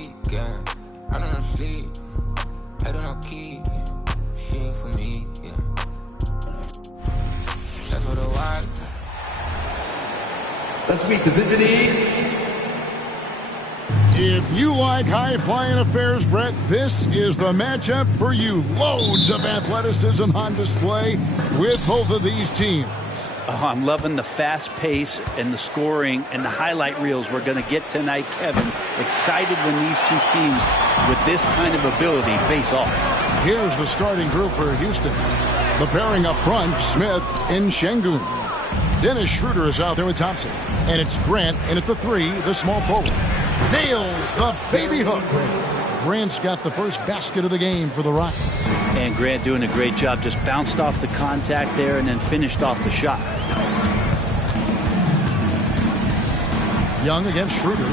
weekend. I don't sleep, I don't know keep. Shit for me, yeah. That's what the why. Let's meet the visiting. If you like high-flying affairs, Brett, this is the matchup for you. Loads of athleticism on display with both of these teams. Oh, I'm loving the fast pace and the scoring and the highlight reels we're going to get tonight, Kevin. Excited when these two teams with this kind of ability face off. Here's the starting group for Houston. The pairing up front, Smith and Şengün. Dennis Schroeder is out there with Thompson. And it's Grant in at the 3, the small forward. Nails the baby hook. Grant's got the first basket of the game for the Rockets. And Grant doing a great job. Just bounced off the contact there and then finished off the shot. Young against Schroeder.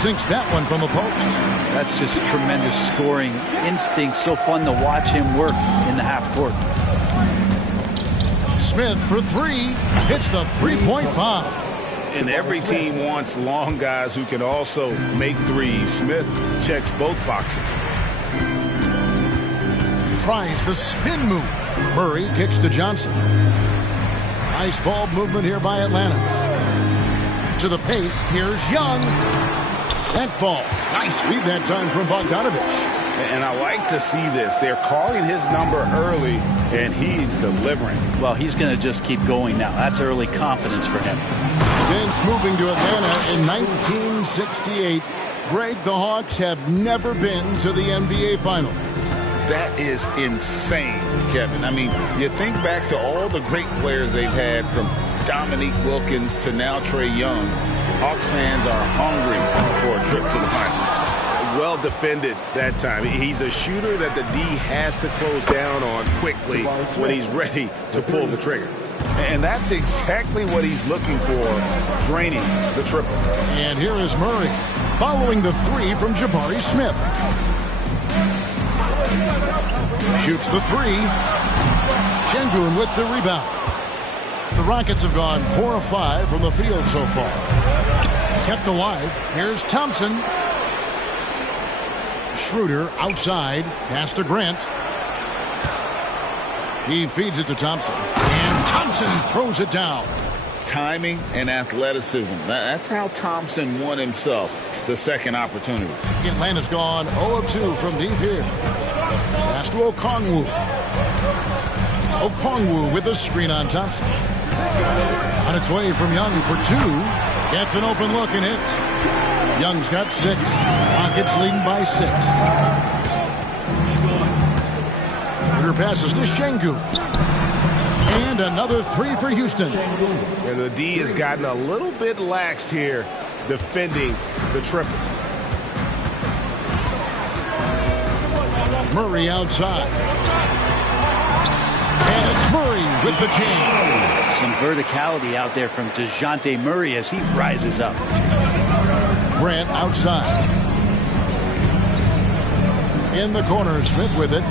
Sinks that one from the post. That's just tremendous scoring instinct. So fun to watch him work in the half court. Smith for 3. Hits the three-point bomb. And every team wants long guys who can also make threes. Smith checks both boxes. Tries the spin move. Murray kicks to Johnson. Nice ball movement here by Atlanta. To the paint. Here's Young. That ball. Nice read that time from Bogdanovich. And I like to see this. They're calling his number early, and he's delivering. Well, he's going to just keep going now. That's early confidence for him. Since moving to Atlanta in 1968, Greg, the Hawks have never been to the NBA Finals. That is insane, Kevin. I mean, you think back to all the great players they've had, from Dominique Wilkins to now Trae Young. Hawks fans are hungry for a trip to the finals. Well defended that time. He's a shooter that the D has to close down on quickly when he's ready to pull the trigger. And that's exactly what he's looking for, draining the triple. And here is Murray following the 3 from Jabari Smith. Shoots the 3. Şengün with the rebound. The Rockets have gone 4 of 5 from the field so far. Kept alive. Here's Thompson. Schroeder outside. Pass to Grant. He feeds it to Thompson. And Thompson throws it down. Timing and athleticism. That's how Thompson won himself the second opportunity. Atlanta's gone 0 of 2 from deep here. Pass to Okongwu. Okongwu with a screen on Thompson. On its way from Young for 2. Gets an open look and hits. Young's got 6. Rockets leading by 6. Schroeder passes to Şengün. And another 3 for Houston. And the D has gotten a little bit laxed here defending the triple. Murray outside. And it's Murray with the jam. Some verticality out there from DeJounte Murray as he rises up. Grant outside. In the corner, Smith with it.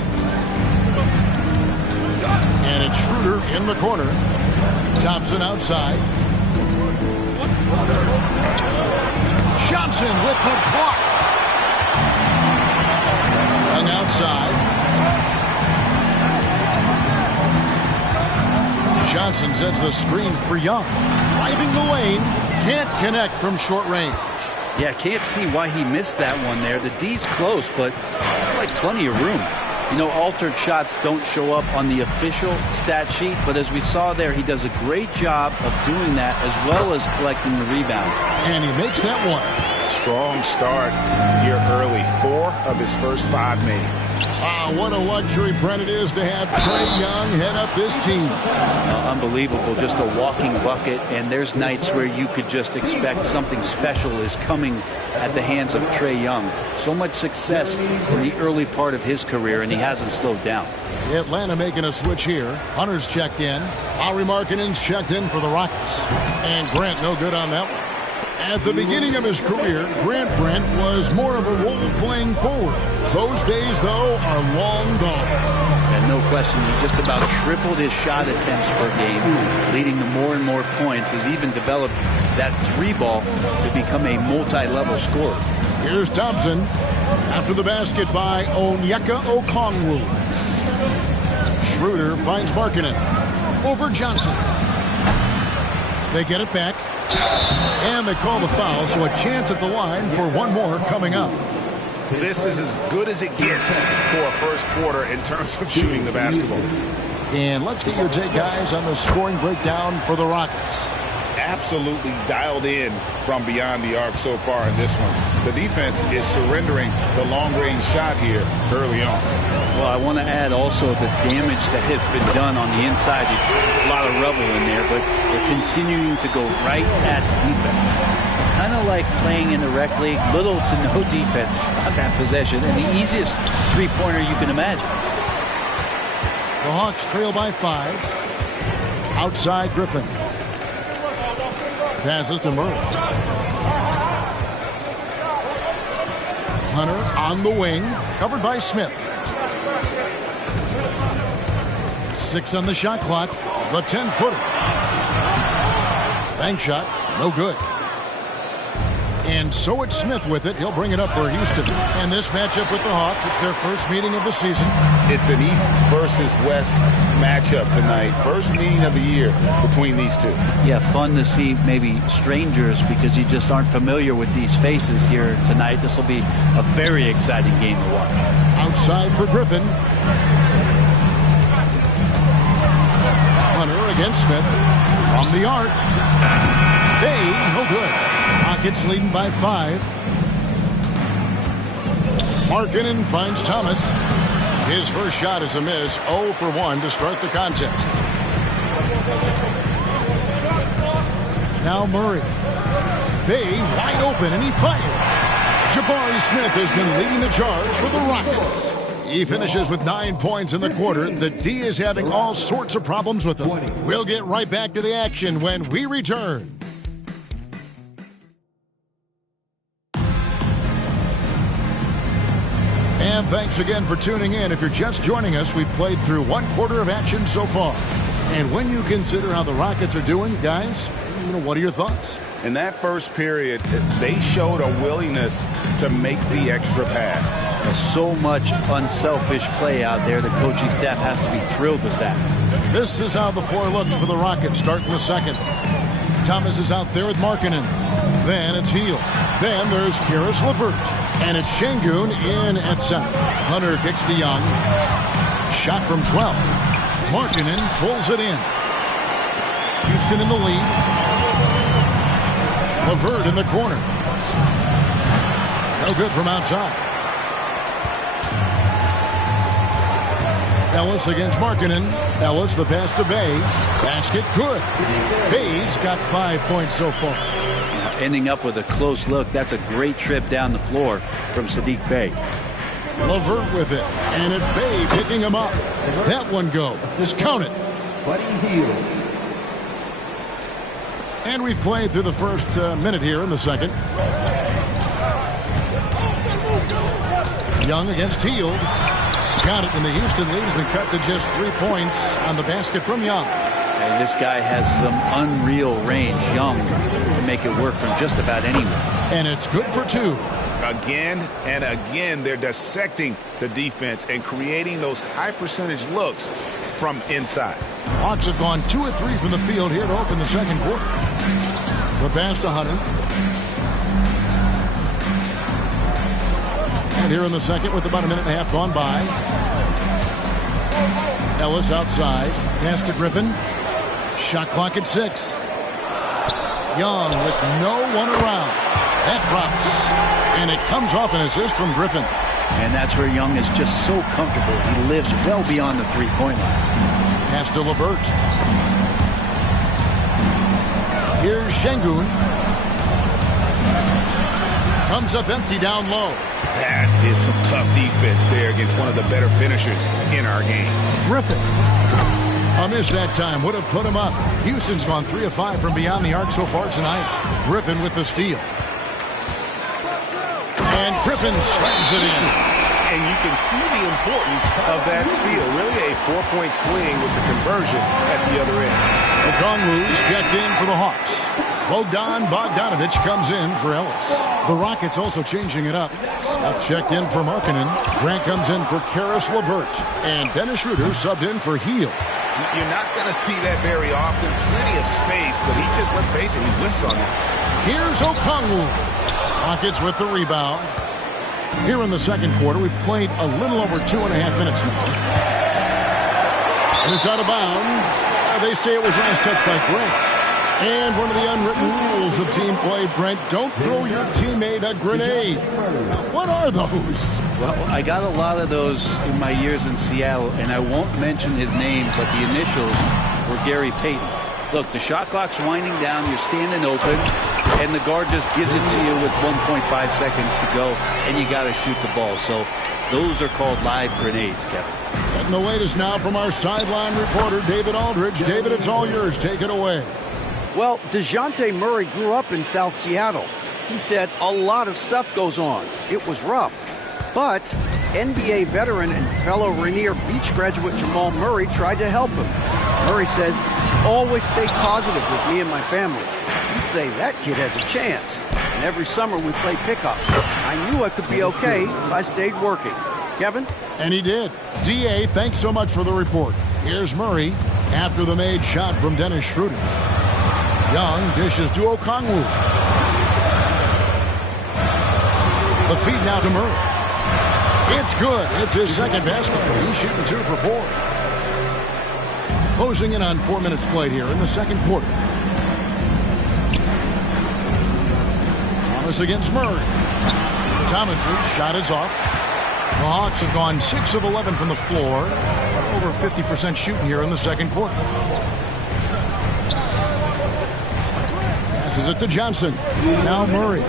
And it's Schroeder in the corner. Thompson outside. Johnson with the block. Young outside. Johnson sets the screen for Young. Driving the lane. Can't connect from short range. Yeah, can't see why he missed that one there. The D's close, but like plenty of room. You know, altered shots don't show up on the official stat sheet, but as we saw there, he does a great job of doing that as well as collecting the rebound. And he makes that one. Strong start here early. 4 of his first 5 made. Wow, what a luxury, Brent, it is to have Trae Young head up this team. Unbelievable, just a walking bucket, and there's nights where you could just expect something special is coming at the hands of Trae Young. So much success in the early part of his career, and he hasn't slowed down. Atlanta making a switch here. Hunter's checked in. Lauri Markkanen's checked in for the Rockets. And Grant no good on that one. At the beginning of his career, Grant was more of a role-playing forward. Those days, though, are long gone. And no question, he just about tripled his shot attempts per game, leading to more and more points, has even developed that three ball to become a multi-level scorer. Here's Thompson after the basket by Onyeka Okongwu. Schroeder finds Markkanen over Johnson. They get it back, and they call the foul, so a chance at the line for one more coming up. This is as good as it gets for a first quarter in terms of shooting the basketball. And let's get your take, guys, on the scoring breakdown for the Rockets. Absolutely dialed in from beyond the arc so far in this one. The defense is surrendering the long-range shot here early on. Well, I want to add also the damage that has been done on the inside. A lot of rubble in there, but they're continuing to go right at the defense. Kind of like playing in the rec league, little to no defense on that possession, and the easiest three-pointer you can imagine. The Hawks trail by 5. Outside Griffin. Passes to Murray. Hunter on the wing, covered by Smith. 6 on the shot clock. The 10-footer. Bank shot, no good. And so it's Smith with it. He'll bring it up for Houston. And this matchup with the Hawks, it's their first meeting of the season. It's an East versus West matchup tonight. First meeting of the year between these two. Yeah, fun to see maybe strangers because you just aren't familiar with these faces here tonight. This will be a very exciting game to watch. Outside for Griffin. Hunter against Smith. From the arc. Bay, no good. Rockets leading by 5. Markkanen finds Thomas. His first shot is a miss. 0 for 1 to start the contest. Now Murray. Bay wide open and he fires. Jabari Smith has been leading the charge for the Rockets. He finishes with 9 points in the quarter. The D is having all sorts of problems with him. We'll get right back to the action when we return. And thanks again for tuning in. If you're just joining us, we've played through 1 quarter of action so far. And when you consider how the Rockets are doing, guys, what are your thoughts? In that first period, they showed a willingness to make the extra pass. There's so much unselfish play out there. The coaching staff has to be thrilled with that. This is how the floor looks for the Rockets starting the second. Thomas is out there with Markkanen. Then it's Hield. Then there's Karis LeVert. And it's Şengün in at center. Hunter kicks to Young. Shot from 12. Markkanen pulls it in. Houston in the lead. LeVert in the corner. No good from outside. Ellis against Markkanen. Ellis the pass to Bay. Basket good. Bay's got 5 points so far. Ending up with a close look. That's a great trip down the floor from Saddiq Bey. LeVert with it. And it's Bay picking him up. That one goes. Just count it. And we've played through the first minute here in the second. Young against Hield. Got it, and the Houston lead has been cut to just 3 points on the basket from Young. And this guy has some unreal range. Young can make it work from just about anywhere. And it's good for 2. Again and again, they're dissecting the defense and creating those high percentage looks from inside. Hawks have gone 2 of 3 from the field here to open the second quarter. The pass to Hunter. And here in the second with about a minute and a half gone by. Ellis outside. Pass to Griffin. Shot clock at 6. Young with no one around. That drops. And it comes off an assist from Griffin. And that's where Young is just so comfortable. He lives well beyond the three-point line. Pass to LeVert. Here's Şengün. Comes up empty down low. That is some tough defense there against one of the better finishers in our game. Griffin. A miss that time would have put him up. Houston's gone 3 of 5 from beyond the arc so far tonight. Griffin with the steal. And Griffin slams it in. And you can see the importance of that steal. Really a 4-point swing with the conversion at the other end. Okongwu's checked in for the Hawks. Bogdan Bogdanovic comes in for Ellis. The Rockets also changing it up. Smith checked in for Markkanen. Grant comes in for Karis LeVert. And Dennis Schroeder subbed in for Hield. You're not going to see that very often. Plenty of space, but he just, let's face it, he whiffs on it. Here's Okongwu. Rockets with the rebound. Here in the second quarter, we've played a little over 2.5 minutes now. And it's out of bounds. They say it was last touched by Grant. And one of the unwritten rules of team play, Brent, don't throw your teammate a grenade. What are those? Well, I got a lot of those in my years in Seattle, and I won't mention his name, but the initials were Gary Payton. Look, the shot clock's winding down, you're standing open, and the guard just gives it to you with 1.5 seconds to go, and you got to shoot the ball. So those are called live grenades, Kevin. And the latest now from our sideline reporter, David Aldridge. David, it's all yours. Take it away. Well, DeJounte Murray grew up in South Seattle. He said a lot of stuff goes on. It was rough. But NBA veteran and fellow Rainier Beach graduate Jamal Murray tried to help him. Murray says, always stay positive with me and my family. He'd say that kid has a chance. And every summer we play pickup. I knew I could be okay if I stayed working. Kevin? And he did. D.A., thanks so much for the report. Here's Murray after the made shot from Dennis Schroeder. Young dishes to Okongwu. The feed now to Murray. It's good. It's his second basket. He's shooting 2 for 4. Closing in on 4 minutes played here in the second quarter. Thomas against Murray. Thomas's shot is off. The Hawks have gone 6 of 11 from the floor. Over 50% shooting here in the second quarter. Passes it to Johnson. Now Murray.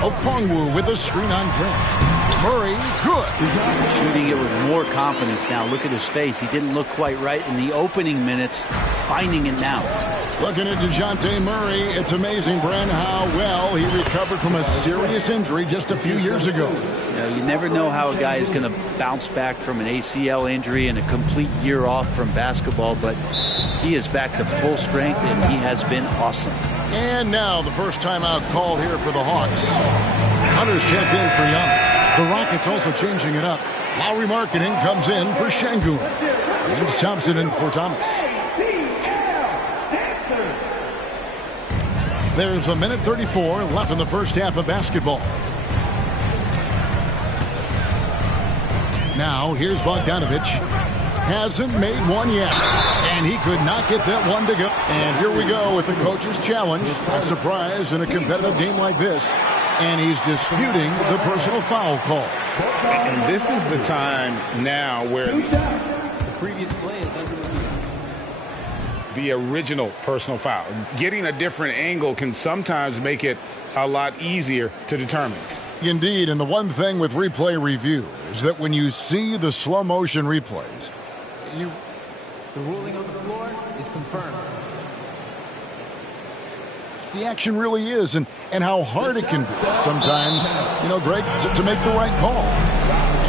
Okongwu with a screen on Grant. Murray, good. Shooting it with more confidence now. Look at his face. He didn't look quite right in the opening minutes. Finding it now. Looking at DeJounte Murray, it's amazing, Brent, how well he recovered from a serious injury just a few years ago. You never know how a guy is going to bounce back from an ACL injury and a complete year off from basketball, but he is back to full strength, and he has been awesome. And now the first timeout called here for the Hawks. Hunter's checked in for Young. The Rockets also changing it up. Lauri Markkanen comes in for Şengün. And Thompson in for Thomas. There's 1:34 left in the first half of basketball. Now here's Bogdanovic. Hasn't made one yet. And he could not get that one to go. And here we go with the coach's challenge. A surprise in a competitive game like this. And he's disputing the personal foul call. And this is the time now where the previous play is under review. The original personal foul. Getting a different angle can sometimes make it a lot easier to determine. Indeed, and the one thing with replay review is that when you see the slow motion replays, the ruling on the floor is confirmed. The action really is, and how hard it can be sometimes, Greg, to make the right call.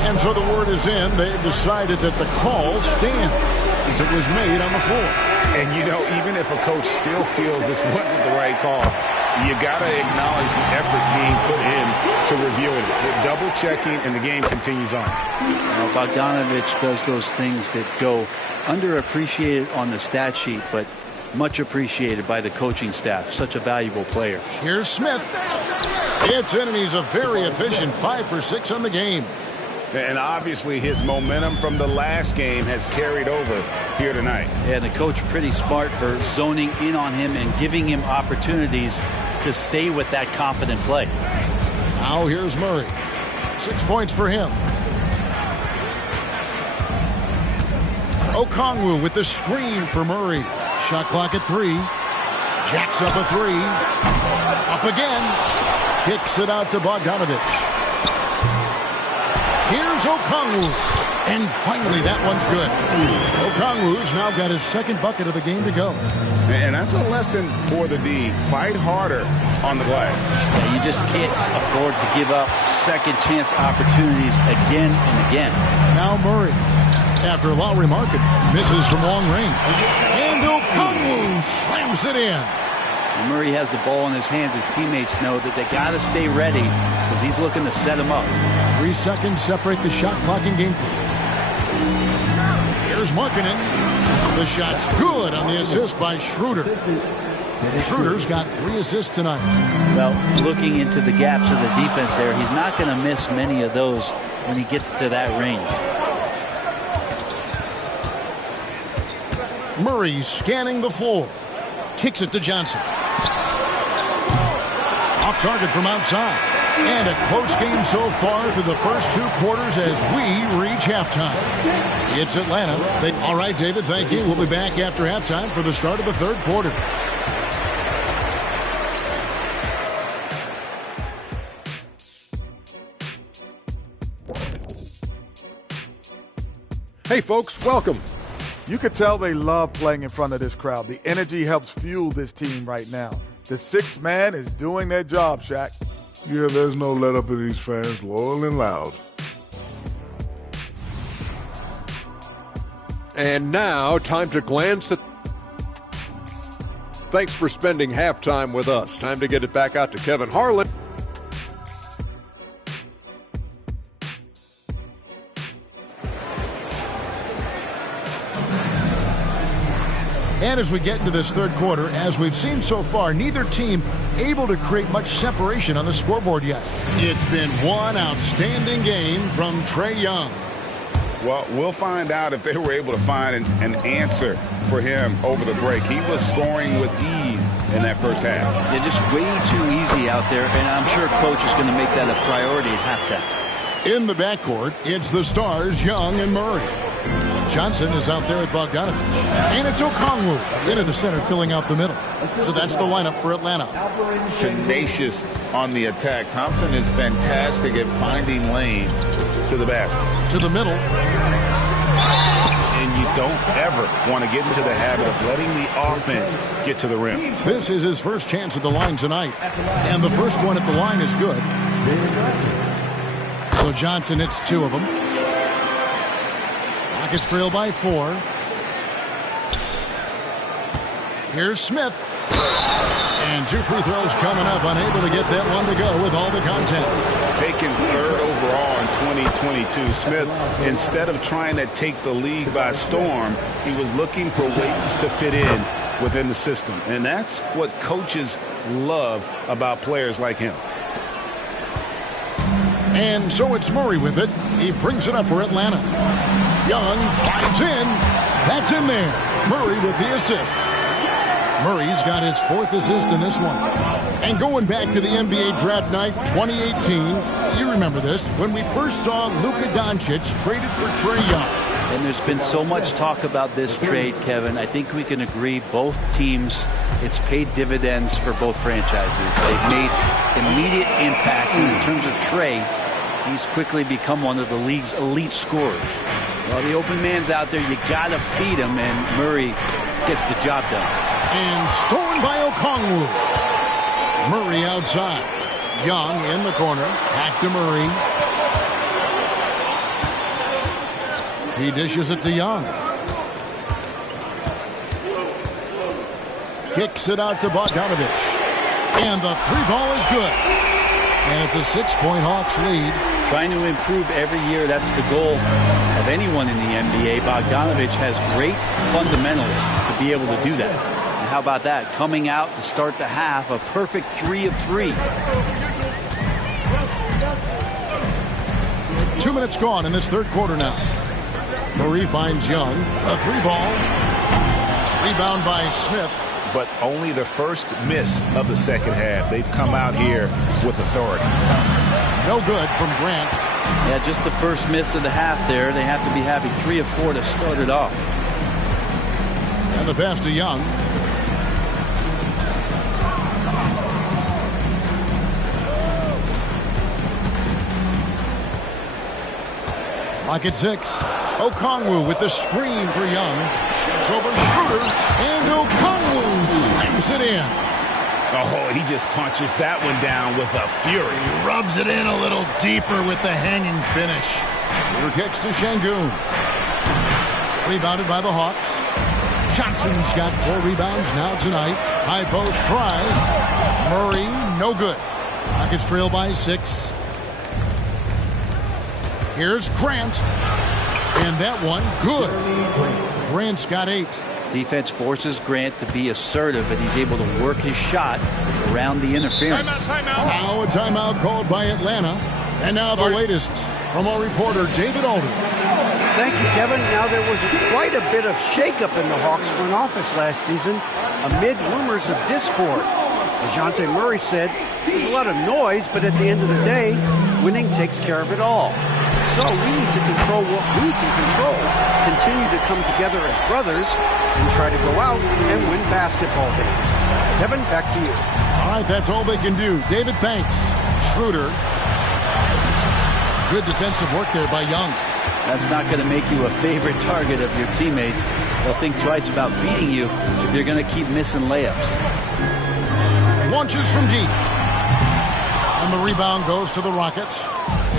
And so the word is in. They've decided that the call stands as it was made on the floor. And, even if a coach still feels this wasn't the right call, you got to acknowledge the effort being put in to reviewing it. The double checking, and the game continues on. Bogdanovic does those things that go underappreciated on the stat sheet, but much appreciated by the coaching staff. Such a valuable player. Here's Smith. It's in, and he's a very efficient 5 for 6 on the game. And obviously his momentum from the last game has carried over here tonight. Yeah, the coach pretty smart for zoning in on him and giving him opportunities to stay with that confident play. Now here's Murray. 6 points for him. Okongwu with the screen for Murray. Shot clock at 3. Jacks up a 3. Up again. Kicks it out to Bogdanovic. Here's Okongwu. And finally, that one's good. Okongwu's now got his second bucket of the game to go. And that's a lesson for the D. Fight harder on the glass. Yeah, you just can't afford to give up second chance opportunities again and again. Now Murray, after Lowry Market misses from long range. And Okongwu slams it in. When Murray has the ball in his hands, his teammates know that they got to stay ready because he's looking to set him up. 3 seconds separate the shot clock and game clock. Here's Markkanen. The shot's good on the assist by Schroeder. Schroeder's got 3 assists tonight. Well, looking into the gaps of the defense there, he's not going to miss many of those when he gets to that range. Murray scanning the floor. Kicks it to Johnson. Off target from outside. And a close game so far through the first 2 quarters as we reach halftime. It's Atlanta. All right, David, thank you. We'll be back after halftime for the start of the 3rd quarter. Hey, folks, welcome. You could tell they love playing in front of this crowd. The energy helps fuel this team right now. The 6th man is doing their job, Shaq. Yeah, there's no let up in these fans, loyal and loud. And now, time to glance at... Thanks for spending halftime with us. Time to get it back out to Kevin Harlan. And as we get into this 3rd quarter, as we've seen so far, neither team able to create much separation on the scoreboard yet. It's been one outstanding game from Trae Young. Well, we'll find out if they were able to find an answer for him over the break. He was scoring with ease in that first half. Yeah, just way too easy out there, and I'm sure coach is going to make that a priority at halftime. In the backcourt, it's the stars, Young and Murray. Johnson is out there with Bogdanovich. And it's Okongwu into the center, filling out the middle. So that's the lineup for Atlanta. Tenacious on the attack. Thompson is fantastic at finding lanes to the basket. To the middle. And you don't ever want to get into the habit of letting the offense get to the rim. This is his first chance at the line tonight. And the first one at the line is good. So Johnson hits 2 of them. Rockets trail by 4. Here's Smith. And 2 free throws coming up. Unable to get that one to go with all the content. Taken 3rd overall in 2022. Smith, instead of trying to take the league by storm, he was looking for ways to fit in within the system. And that's what coaches love about players like him. And so it's Murray with it. He brings it up for Atlanta. Young finds in. That's in there. Murray with the assist. Murray's got his 4th assist in this one. And going back to the NBA draft night 2018, you remember this, when we first saw Luka Doncic traded for Trae Young. And there's been so much talk about this trade, Kevin. I think we can agree both teams, it's paid dividends for both franchises. They've made immediate impacts. And in terms of Trae, he's quickly become one of the league's elite scorers. Well, the open man's out there. You got to feed him, and Murray gets the job done. And stolen by Okongwu. Murray outside. Young in the corner. Back to Murray. He dishes it to Young. Kicks it out to Bogdanovich. And the 3-ball is good. And it's a 6-point Hawks lead. Trying to improve every year, that's the goal of anyone in the NBA. Bogdanovich has great fundamentals to be able to do that. And how about that? Coming out to start the half, a perfect 3 of 3. 2 minutes gone in this 3rd quarter now. Murray finds Young. A 3-ball. Rebound by Smith. But only the first miss of the second half. They've come out here with authority. No good from Grant. Yeah, just the first miss of the half there. They have to be happy. 3 of 4 to start it off. And the pass to Young. Clock at 6. Okongwu with the screen for Young. Shoots over Schroeder, and Okongwu slams it in. Oh, he just punches that one down with a fury. He rubs it in a little deeper with the hanging finish. Schroeder kicks to Şengün. Rebounded by the Hawks. Johnson's got 4 rebounds now tonight. High post try. Murray, no good. Rockets trail by 6. Here's Grant. And that one, good. Grant's got 8. Defense forces Grant to be assertive, and he's able to work his shot around the interference. Timeout. Now a timeout called by Atlanta. And now the latest from our reporter, David Alden. Thank you, Kevin. Now, there was quite a bit of shakeup in the Hawks front office last season amid rumors of discord. DeJounte Murray said there's a lot of noise, but at the end of the day, winning takes care of it all. So we need to control what we can control, continue to come together as brothers, and try to go out and win basketball games. Kevin, back to you. All right, that's all they can do. David, thanks. Schroeder. Good defensive work there by Young. That's not going to make you a favorite target of your teammates. They'll think twice about feeding you if you're going to keep missing layups. Launches from deep. And the rebound goes to the Rockets.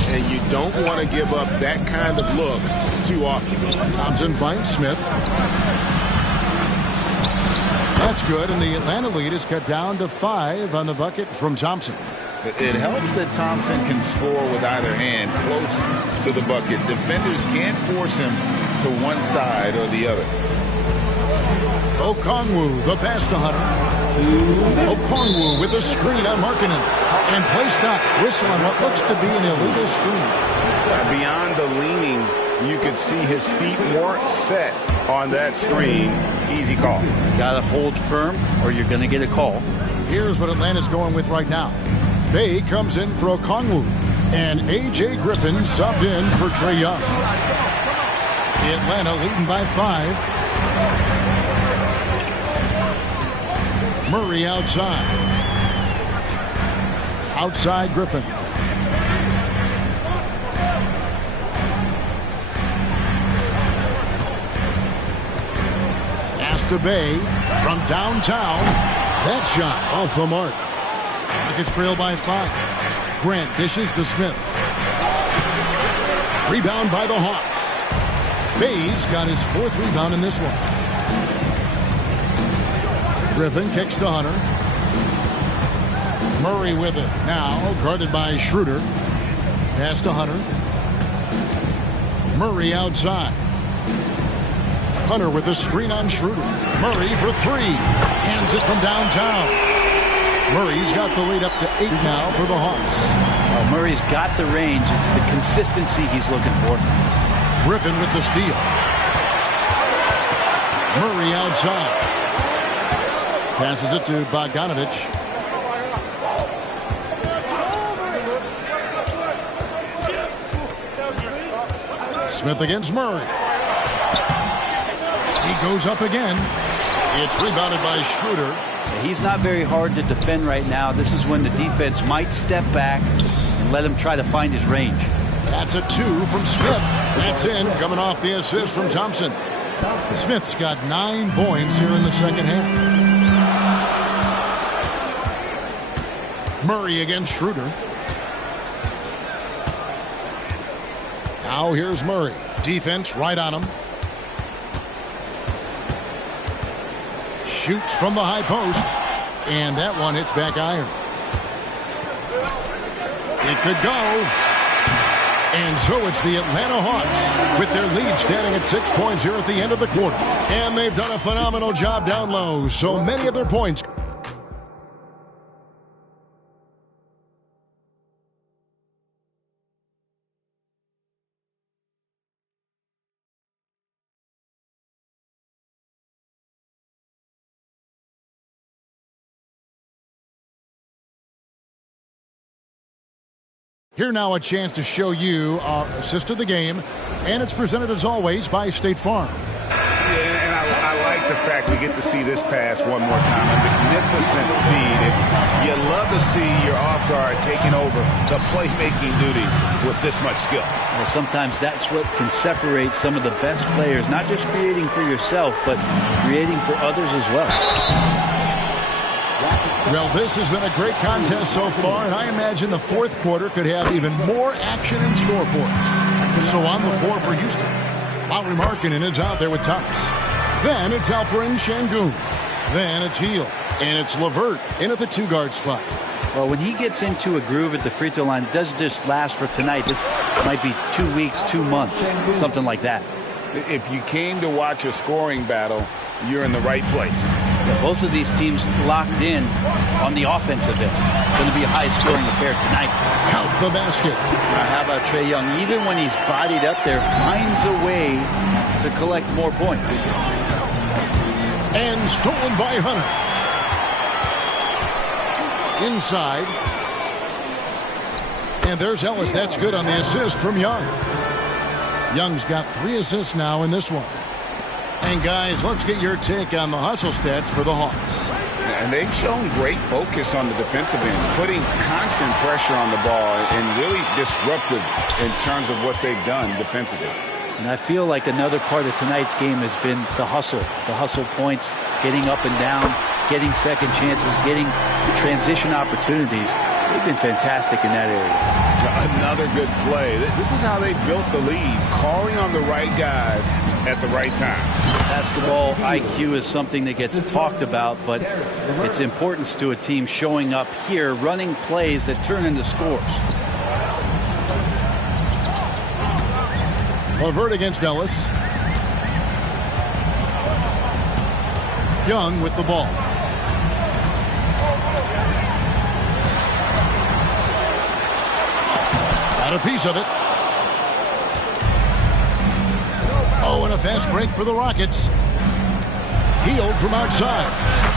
And you don't want to give up that kind of look too often. Thompson finds Smith. That's good, and the Atlanta lead is cut down to 5 on the bucket from Thompson. It helps that Thompson can score with either hand close to the bucket. Defenders can't force him to one side or the other. Okongwu, the pass to Hunter. Okongwu with a screen on Markkanen. And play stops. Whistle on what looks to be an illegal screen. Beyond the leaning, you could see his feet weren't set on that screen. Easy call. Got to hold firm or you're going to get a call. Here's what Atlanta's going with right now. Bay comes in for Okongwu. And A.J. Griffin subbed in for Trae Young. Atlanta leading by 5. Murray outside. Outside Griffin. Pass to Bay from downtown. That shot off the mark. Rockets trail by 5. Grant dishes to Smith. Rebound by the Hawks. Bay's got his 4th rebound in this one. Griffin kicks to Hunter. Murray with it. Now guarded by Schroeder. Pass to Hunter. Murray outside. Hunter with a screen on Schroeder. Murray for 3. Hands it from downtown. Murray's got the lead up to 8 now for the Hawks. Well, Murray's got the range. It's the consistency he's looking for. Griffin with the steal. Murray outside. Passes it to Bogdanovic. Smith against Murray. He goes up again. It's rebounded by Schroeder. He's not very hard to defend right now. This is when the defense might step back and let him try to find his range. That's a 2 from Smith. That's in, coming off the assist from Thompson. Smith's got 9 points here in the second half. Murray against Schroeder. Now here's Murray. Defense right on him. Shoots from the high post. And that one hits back iron. It could go. And so it's the Atlanta Hawks with their lead standing at 6 points here at the end of the quarter. And they've done a phenomenal job down low. So many of their points. Here now a chance to show you our assist of the game, and it's presented as always by State Farm. Yeah, and I like the fact we get to see this pass one more time. A magnificent feed. And you love to see your off guard taking over the playmaking duties with this much skill. Well, sometimes that's what can separate some of the best players, not just creating for yourself, but creating for others as well. Well, this has been a great contest so far, and I imagine the fourth quarter could have even more action in store for us. So on the floor for Houston, Lauri Markkanen is out there with Thomas. Then it's Alperen Sengun. Then it's Hield. And it's LeVert in at the two-guard spot. Well, when he gets into a groove at the free throw line, it doesn't just last for tonight. This might be 2 weeks, 2 months, something like that. If you came to watch a scoring battle, you're in the right place. Yeah, both of these teams locked in on the offensive end. Going to be a high-scoring affair tonight. Count the basket. How about Trae Young? Even when he's bodied up there, finds a way to collect more points. And stolen by Hunter. Inside. And there's Ellis. That's good on the assist from Young. Young's got 3 assists now in this one. And guys, let's get your take on the hustle stats for the Hawks. And they've shown great focus on the defensive end, putting constant pressure on the ball and really disruptive in terms of what they've done defensively. And I feel like another part of tonight's game has been the hustle points, getting up and down, getting second chances, getting transition opportunities. They've been fantastic in that area. Another good play. This is how they built the lead, calling on the right guys at the right time. Basketball IQ is something that gets talked about, but its importance to a team showing up here, running plays that turn into scores. LeVert against Ellis. Young with the ball. Got a piece of it. Oh, and a fast break for the Rockets. Hield from outside.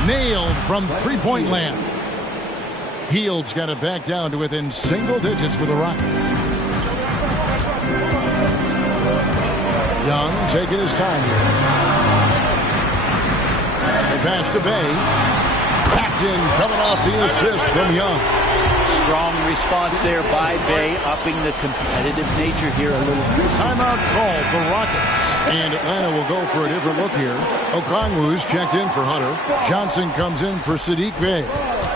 Nailed from three-point land. Hield's got it back down to within single digits for the Rockets. Young taking his time here. They pass to Bay. Paxson coming off the assist from Young. Strong response there by Bay, upping the competitive nature here a little bit. Timeout called the Rockets. And Atlanta will go for a different look here. Okongwu's checked in for Hunter. Johnson comes in for Saddiq Bey.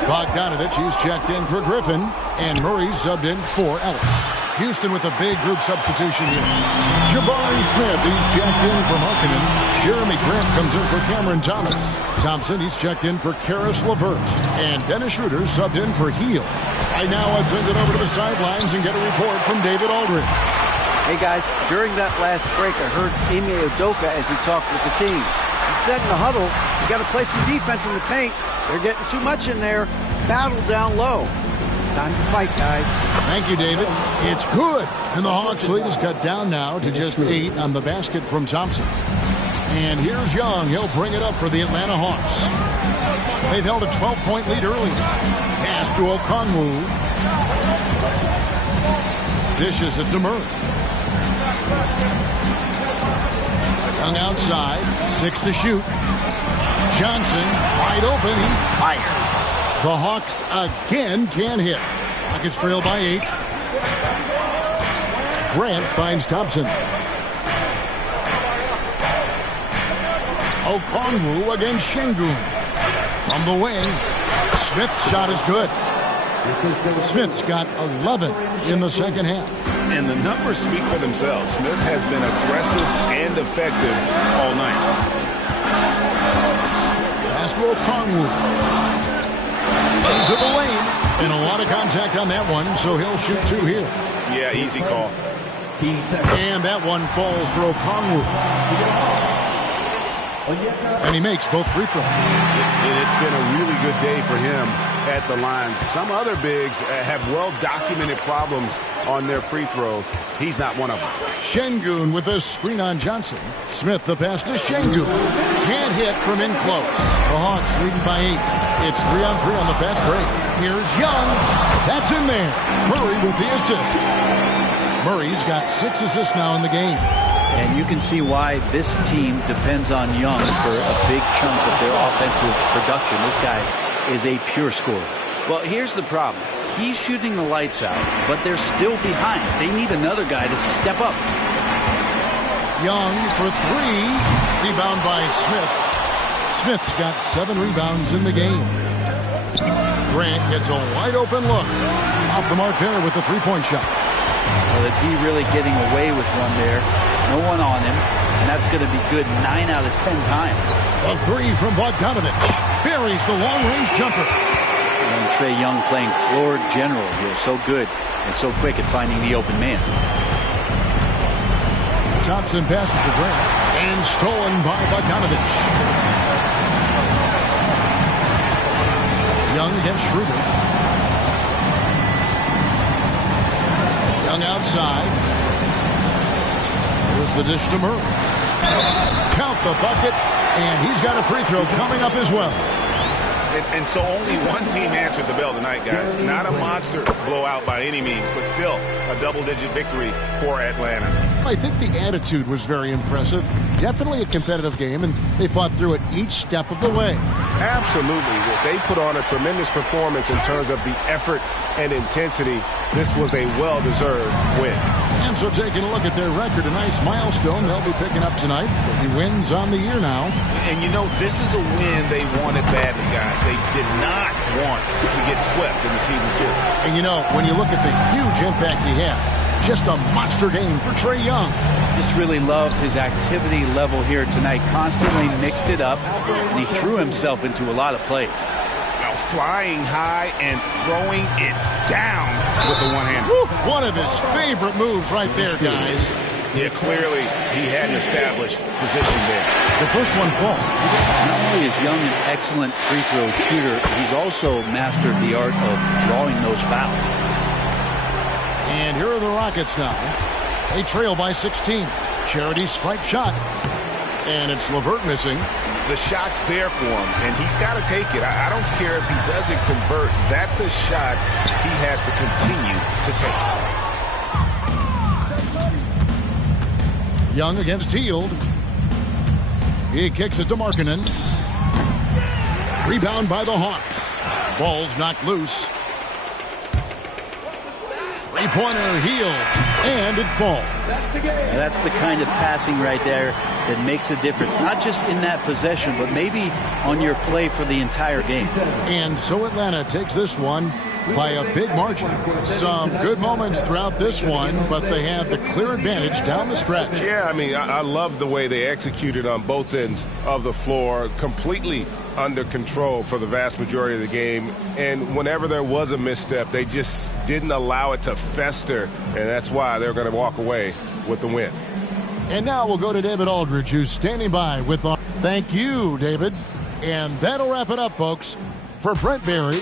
Bogdanovich is checked in for Griffin. And Murray's subbed in for Ellis. Houston with a big group substitution here. Jabari Smith, he's checked in for Markkanen. Jeremy Grant comes in for Cameron Thomas. Thompson, he's checked in for Karis LeVert. And Dennis Schroeder subbed in for Hield. Right now, I'd send it over to the sidelines and get a report from David Aldridge. Hey, guys, during that last break, I heard Ime Udoka as he talked with the team. He said in the huddle, you got to play some defense in the paint. They're getting too much in there. Battle down low. Time to fight, guys. Thank you, David. It's good. And the Hawks lead is cut down now to just 8 on the basket from Thompson. And here's Young. He'll bring it up for the Atlanta Hawks. They've held a 12-point lead early. Pass to Okongwu. Dishes it to Murray. Young outside. 6 to shoot. Johnson wide open. He fired. The Hawks again can't hit. Rockets trail by 8. Grant finds Thompson. Okongwu against Sengun. From the wing. Smith's shot is good. Smith's got 11 in the second half. And the numbers speak for themselves. Smith has been aggressive and effective all night. Pass to Okongwu. To the lane. And a lot of contact on that one, so he'll shoot 2 here. Yeah, easy call. And that one falls for Okongwu. And he makes both free throws. It's been a really good day for him at the line. Some other bigs have well-documented problems on their free throws. He's not one of them. Sengun with a screen on Johnson. Smith the pass to Sengun. Can't hit from in close. The Hawks leading by 8. It's 3-on-3 on the fast break. Here's Young. That's in there. Murray with the assist. Murray's got 6 assists now in the game. And you can see why this team depends on Young for a big chunk of their offensive production. This guy is a pure scorer. Well, here's the problem. He's shooting the lights out, but they're still behind. They need another guy to step up. Young for three. Rebound by Smith. Smith's got 7 rebounds in the game. Grant gets a wide open look. Off the mark there with the three-point shot. Well, the D really getting away with one there. No one on him. And that's going to be good 9 out of 10 times. A three from Bogdanovich. Buries the long-range jumper. And Trae Young playing floor general here. So good and so quick at finding the open man. Thompson passes to Grant. And stolen by Bogdanovich. Young against Schroeder. Young outside. Here's the dish to Murray. Count the bucket, and he's got a free throw coming up as well. And so only one team answered the bell tonight, guys. Not a monster blowout by any means, but still a double-digit victory for Atlanta. I think the attitude was very impressive. Definitely a competitive game, and they fought through it each step of the way. Absolutely. They put on a tremendous performance in terms of the effort and intensity. This was a well-deserved win. And so taking a look at their record, a nice milestone they'll be picking up tonight. 30 wins on the year now. And you know, this is a win they wanted badly, guys. They did not want to get swept in the season series. And you know, when you look at the huge impact he had, just a monster game for Trae Young. Just really loved his activity level here tonight. Constantly mixed it up, and he threw himself into a lot of plays. Now flying high and throwing it down with the one-hand. One of his favorite moves right there, guys. Yeah, clearly he had an established position there. The first one falls. Not only is Young an excellent free throw shooter, he's also mastered the art of drawing those fouls. And here are the Rockets now. They trail by 16. Charity stripe shot. And it's LeVert missing. The shot's there for him, and he's got to take it. I don't care if he doesn't convert. That's a shot he has to continue to take. Young against Hield. He kicks it to Markkanen. Rebound by the Hawks. Ball's knocked loose. Three-pointer, Hield, and it falls. That's the kind of passing right there that makes a difference, not just in that possession, but maybe on your play for the entire game. And so Atlanta takes this one by a big margin. Some good moments throughout this one, but they have the clear advantage down the stretch. Yeah, I mean, I love the way they executed on both ends of the floor, completely under control for the vast majority of the game. And whenever there was a misstep, they just didn't allow it to fester, and that's why they're going to walk away with the win. And now we'll go to David Aldridge, who's standing by with our thank you, David. And that'll wrap it up, folks. For Brent Barry,